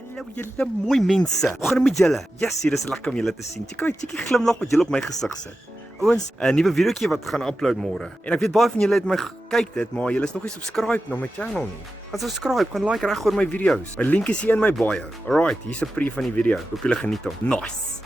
Hallo julle mooi mense. Hoe gaan dit met julle? Yes, hier is lekker om julle te sien. Cheekie glimlag wat julle op my gesig sit. Ouens, 'n nuwe videoetjie wat gaan upload môre. En ek weet baie van julle het my gekyk dit, maar julle is nog nie subscribe na my channel nie. Gaan subscribe, gaan like reg oor my video's. My link is hier in my bio. Alright, hier's 'n preview van die video. Hoop julle geniet hom. Nice.